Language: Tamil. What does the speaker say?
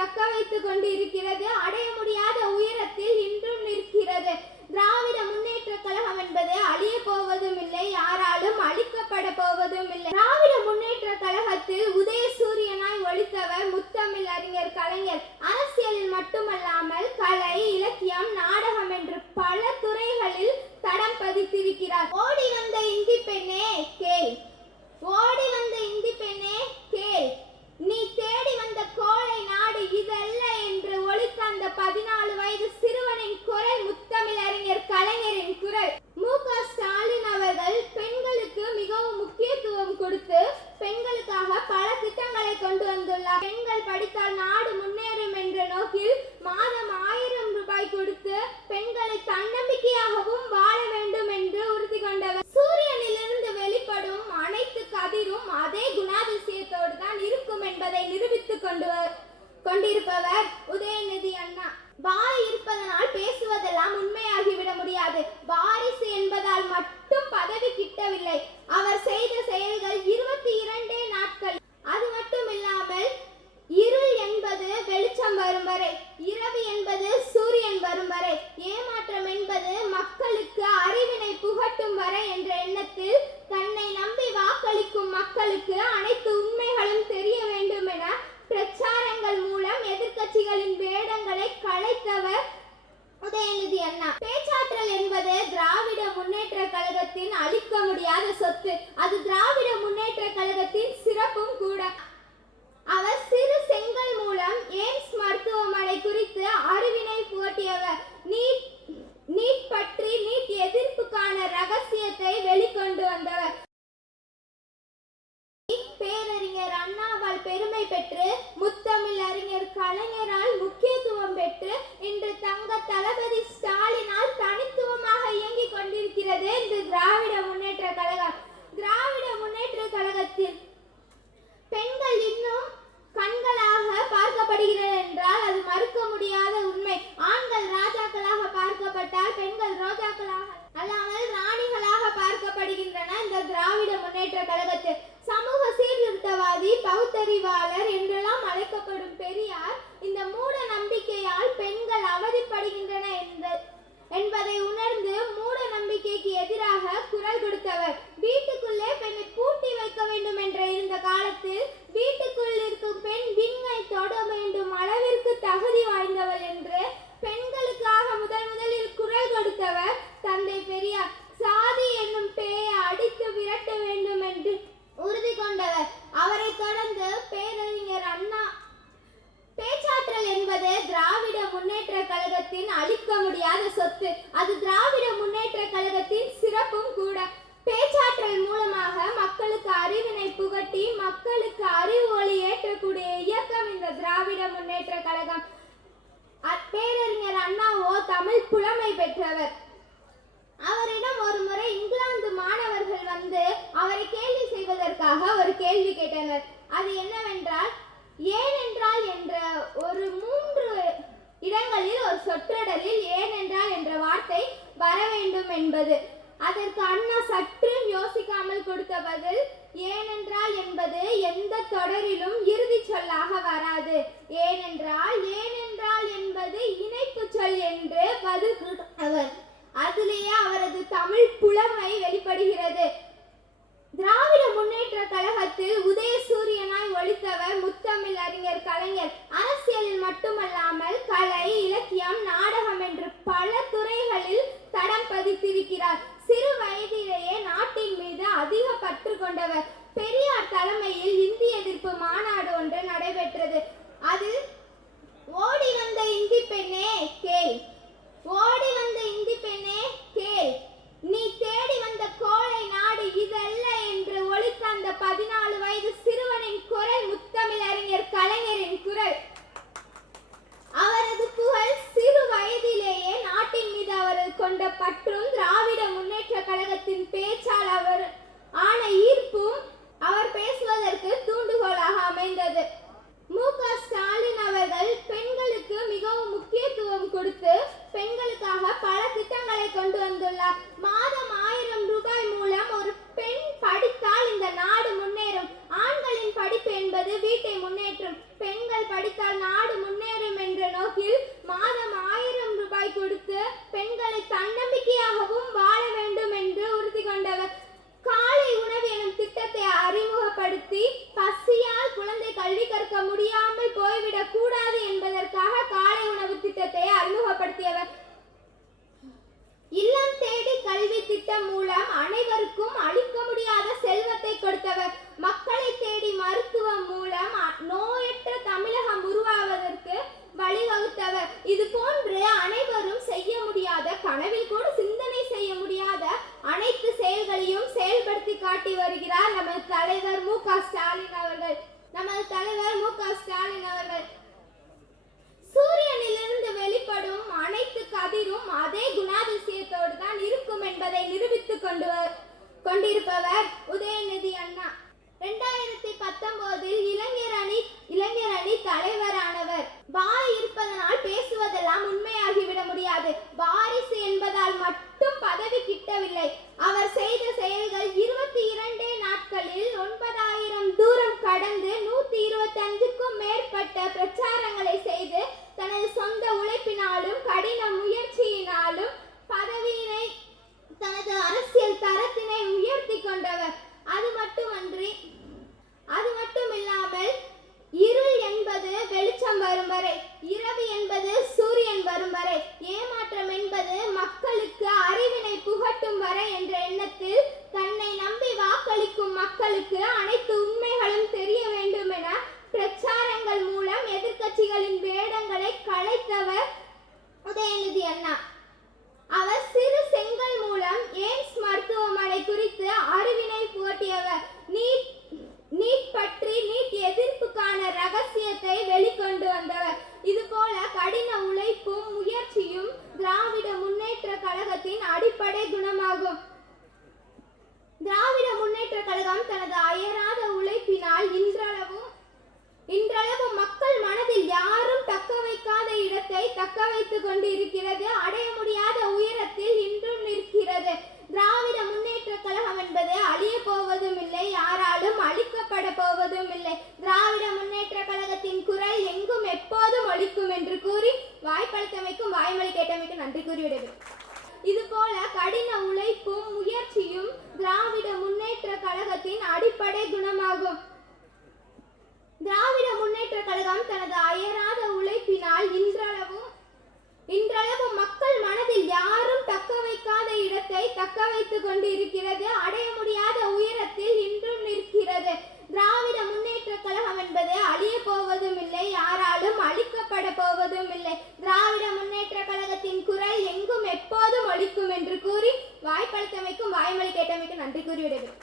தக்க வைத்துக் கொண்டிருக்கிறது. அடைய முடியாத உயரத்தில் இன்றும் நிற்கிறது. திராவிட முன்னேற்ற கழகம் என்பது அழிய போவதும் இல்லை, யாராலும் அழிக்கப்பட போவதும் இல்லை. திராவிட முன்னேற்ற கழகத்தில் உதய சூரியனாய் ஒளித்தவர் முத்தமிழ் அறிஞர் கலைஞர். அரசியலில் மட்டுமல்லாமல் கலை, இலக்கியம், நாடகம் என்று பல துறைகளில் தடம் பதித்திருக்கிறார். ஓடி வந்த இந்தி பெண்ணே கேள், ஓடி வந்த இந்தி பெண்ணே கேள், நீ தேடி வந்த கோளை நாடு இதல்ல என்று ஒலித்த அந்த 14 வயது சிறுவனின் குரல் முத்தமிழ் அறிஞர் கலைஞரின் குரல். மு.க. ஸ்டாலின் அவர்கள் பெண்களுக்கு மிகவும் முக்கியத்துவம் கொடுத்து பெண்களுக்காக பல திட்டங்களை கொண்டு வந்துள்ளார். பெண்கள் படித்தால் நாடு முன்னேறும் என்ற நோக்கில் மாதம் 1000 ரூபாய் கொடுத்து பெண்களை தன்னம்பிக்கையாகவும் வாழ வேண்டும் என்று உறுதி கொண்டவர். சூரியனிலிருந்து வெளிப்படும் அனைத்து கதிரும் அதே குணாதிசயத்தோடு தான் இருக்கும் என்பதை நிரூபித்துக் கொண்டிருப்பவர் உதயநிதி அண்ணா. வாய் இருப்பதனால் பேசுவதெல்லாம் உண்மையாகிவிட முடியாது. வாரிசு என்பதால் மட்டும் பதவி கிட்டவில்லை. அவர் செய்த செயல்கள் 22 நாட்கள். அது மட்டும் இல்லாமல் இருள் என்பது வெளிச்சம் வரும் வரை, இரவு என்பது சூரியன் வரும் வரை, ஏமாற்றம் என்பது மக்களுக்கு அறிவினை புகட்டும் வரை என்ற எண்ணத்தில் தன்னை நம்பி வாக்களிக்கும் மக்களுக்கு அனைத்து உண்மைகளும் தெரிய வேண்டும் என பிரச்சாரங்கள் மூலம் எதிர்க்கட்சிகளின் வேடங்களை களைத்தவர் உதயநிதி அண்ணா. பேச்சாற்றல் என்பது திராவிட முன்னேற்ற கழகத்தின் அழிக்க முடியாத சொத்து. அது திராவிட முன்னேற்ற கழகத்தின் சிறப்பும் கூட. அவர் சிறு செங்கல் மூலம் எய்ம்ஸ் மருத்துவமனை குறித்து அறிவினை புகட்டியவர். நீட் பற்றி நீட் எதிர்ப்புக்கான ரகசியத்தை வெளிக்கொண்டு வந்தவர். பேரறிஞர் அண்ணாவால் பெருமை பெற்று முத்தமிழ் அறிஞர் கலைஞரால் முக்கியத்துவம் பெற்று இன்று தங்க தளபதி ஸ்டாலினால் தனித்துவமாக இயங்கிக் கொண்டிருக்கிறது இந்த திராவிட முன்னேற்ற கழகம். திராவிட முன்னேற்ற கழகத்தில் பெண்கள் இன்னும் கண்களாக பார்க்கப்படுகிறது என்றால் அது மறுக்க முடியாத உண்மை. ஆண்கள் ராஜாக்களாக பார்க்கப்பட்டால் பெண்கள் ரோஜாக்களாக அல்லாமல் ராணிகளாக பார்க்கப்படுகின்றன இந்த திராவிட முன்னேற்ற கழகத்தில். சமூக சீர்திருத்தவாதி, பகுத்தறிவாளர் என்றெல்லாம் அழைக்கப்படும் பெரியார் இந்த மூட நம்பிக்கையால் பெண்கள் அவதிப்படுகின்றன என்பதை உணர்ந்து மூட நம்பிக்கைக்கு எதிராக குரல் கொடுத்தவர். வீட்டுக்குள்ளே பெண்ணை பூட்டி வைக்க வேண்டும் என்ற இருந்த காலத்தில் வீட்டுக்குள் இருக்கும் பெண் விண்ணை தொட வேண்டும் அளவிற்கு தகுதி வாய்ந்தவள் என்று பெண்களுக்காக முதலில் குரல் கொடுத்தவர் தந்தை பெரியார். சாதி என்னும் பேயை அடித்து விரட்ட வேண்டும் என்று உறுதி கொண்டவர். அவரை தொடர்ந்து பேரறிஞர் அண்ணா. பேச்சாற்றல் என்பது திராவிட முன்னேற்ற கழகத்தின் அழிக்க முடியாத சொத்து. அது திராவிட முன்னேற்ற கழகத்தின் சிறப்பும் கூட. பேச்சாற்றல் மூலமாக மக்களுக்கு அறிவினை புகட்டி மக்களுக்கு அறிவு ஒளி ஏற்றக்கூடிய இயக்கம் இந்த திராவிட முன்னேற்ற கழகம். பேரறிஞர் அண்ணாவோ தமிழ் புலமை பெற்றவர். அவரிடம் ஒரு முறை இங்கிலாந்து மாணவர்கள் வந்து அவரை கேள்வி செய்வதற்காக ஒரு கேள்வி கேட்டனர். அது என்னவென்றால், ஏனென்றால் என்ற ஒரு 3 இடங்களில் ஒரு சொற்றொடரில் ஏனென்றால் என்ற வார்த்தை வர வேண்டும் என்பது. அதற்கு அண்ணா சற்று யோசிக்காமல் கொடுத்த பதில், ஏனென்றால் என்பது எந்த தொடரிலும் இறுதி சொல்லாக வராது. ஏனென்றால் என்பது இணைப்பு சொல் என்று பதில் கொடுத்தவர். அதிலேயே அவரது தமிழ் புலமை வெளிப்படுகிறது. திராவிட முன்னேற்ற கழகத்தில் உதய சூரியனாய் ஒளித்தவர் முத்தமிழ் அறிஞர் கலைஞர். அரசியலில் மட்டுமல்லாமல் கலை, இலக்கியம், நாடகம் என்று பல துறைகளில் தடம் பதித்திருக்கிறார். சிறு வயதிலேயே நாட்டின் மீது அதிக பற்று கொண்டவர். பெரியார் தலைமையில் இந்தி எதிர்ப்பு மாநாடு ஒன்று நடைபெற்றது. அதில் ஓடி வந்த இந்தி பெண்ணே கேள், ஓடி வந்த இந்தி பெண்ணே கேள், நீ தேடி வந்த கோளை நாடு இதல்ல என்று ஒலித்த அந்த 14 வயது சிறுவனின் குரல் முத்தமிழ் அறிஞர் கலைஞரின் குரல். அவரது புகழ் சிறு வயதிலேயே நாட்டின் மீது அவர் கொண்ட பற்றும் திராவிட முன்னேற்ற கழகத்தின் பேச்சால் அவர் ஆன ஈர்ப்பும் அவர் பேசுவதற்கு தூண்டுகோலாக அமைந்தது. மு.க. ஸ்டாலின் அவர்கள் பெண்களுக்கு மிகவும் முக்கியத்துவம் கொடுத்து பெண்களுக்காக பல திட்டங்களை கொண்டு வந்துள்ளார். மாதம் 1000 ரூபாய் மூலம் ஒரு பெண் படித்தால் இந்த நாடு முன்னேறும். ஆண்களின் படிப்பு என்பது வீட்டை முன்னேற்றும். பெண்கள் படித்தால் நாடு நோக்கில் மாதம் 1000 ரூபாய் கொடுத்து பெண்களை தன்னம்பிக்கையாகவும் வாழ வேண்டும் என்று உறுதி கொண்டவர். காலை உணவு எனும் திட்டத்தை அறிமுகப்படுத்தி பசியால் குழந்தை கல்வி கற்க முடியாமல் போய்விடக் கூடாது என்பதற்காக காலை உணவு திட்டத்தை அறிமுகப்படுத்தியவர். இல்லம் தேடி கல்வி திட்டம் மூலம் அனைவருக்கும் அளிக்க முடியாத செல்வத்தை கொடுத்தவர். மக்களை தேடி மருத்துவம் மூலம் நோயற்ற தமிழகம் உருவாவதற்கு வழிவகுத்தவர். இது போன்று அனைவரும் செய்ய முடியாத, கனவில் கூட சிந்தனை செய்ய முடியாத அனைத்து செயல்களையும் செயல்படுத்தி காட்டி வருகிறார் நமது தலைவர் மு.க. ஸ்டாலின் அவர்கள். சூரியனிலிருந்து வெளிப்படும் அனைத்து கதிரும் அதே குணாதிசயத்தோடு தான் இருக்கும் என்பதை நிரூபித்துக் கொண்டிருப்பவர் உதயநிதி அண்ணா. 2019 இளைஞர் அணி தலைவரானவர். வாய் இருப்பதனால் பேசுவதெல்லாம் உண்மையாகிவிட முடியாது. வாரிசு என்பதால் மட்டும் பதவி கிட்டவில்லை. அவர் செய்த செயல்கள் 22 நாட்களில் 9000 தூரம் கடந்து 125க்கும் மேற்பட்ட பிரச்சாரங்களை செய்து தனது சொந்த உழைப்பினாலும் கடின முயற்சியினாலும் பதவியினை, தனது அரசியல் தரத்தினை உயர்த்தி கொண்டவர். அது மட்டுமில்லாமல் இருள் என்பது வெளிச்சம் வரும் வரை, இரவு என்பது சூரியன் வரும் வரை, ஏமாற்றம் என்பது மக்களுக்கு அறிவினை புகட்டும் வரை என்ற எண்ணத்தில் தன்னை நம்பி வாக்களிக்கும் மக்களுக்கு அனைத்து உண்மைகளும் தெரிய வேண்டும் என பிரச்சாரங்கள் மூலம் எதிர்க்கட்சிகளின் வேடங்களை களைத்தவர் உதயநிதி அண்ணா. அவர் சிறு செங்கல் மூலம் எய்ம்ஸ் மருத்துவமனை குறித்து அறிவினை புகட்டியவர். நீட் எதிர்ப்புக்கான ரகசியத்தை வெளிக்கொண்டு வந்தவர். இதுபோல கடின உழைப்பும் முயற்சியும் திராவிட முன்னேற்ற கழகத்தின் அடிப்படை குணமாகும். திராவிட முன்னேற்ற கழகம் தனது அயராத உழைப்பினால் இன்றளவு மக்கள் மனதில் யாரும் தக்க வைக்காத இடத்தை தக்க வைத்துக் கொண்டு இருக்கிறது. அடைய முடியாத உயரத்தில் இன்றும் நிற்கிறது. திராவிட முன்னேற்ற கழகம் என்பது அழிய போவதும் இல்லை, யாராலும் அழிக்கப்பட போவதும் இல்லை. திராவிட முன்னேற்ற கழகத்தின் குரல் எங்கும் எப்போதும் ஒலிக்கும் என்று கூறி வாய்ப்பளித்தமைக்கும் வாய்மொழி கேட்டமைக்கும் நன்றி கூறி விடுகிறேன். இதுபோல கடின உழைப்பும் முயற்சியும் திராவிட முன்னேற்ற கழகத்தின் அடிப்படை குணமாகும். திராவிட முன்னேற்ற கழகம் தனது அயராத உழைப்பினால் இன்றளவு மக்கள் மனதில் யாரும் தக்க வைக்காத இடத்தை தக்க வைத்துக் கொண்டு இருக்கிறது. அடைய முடியாத உயரத்தில் இன்றும் நிற்கிறது. திராவிட முன்னேற்ற கழகம் என்பது அழிய போவதும் இல்லை, யாராலும் அழிக்கப்பட போவதும் இல்லை. திராவிட முன்னேற்ற கழகத்தின் குரல் எங்கும் எப்போதும் ஒலிக்கும் என்று கூறி வாய்ப்பளித்தமைக்கும் வாய்மொழி கேட்டமைக்கும் நன்றி கூறி விடுகிறேன்.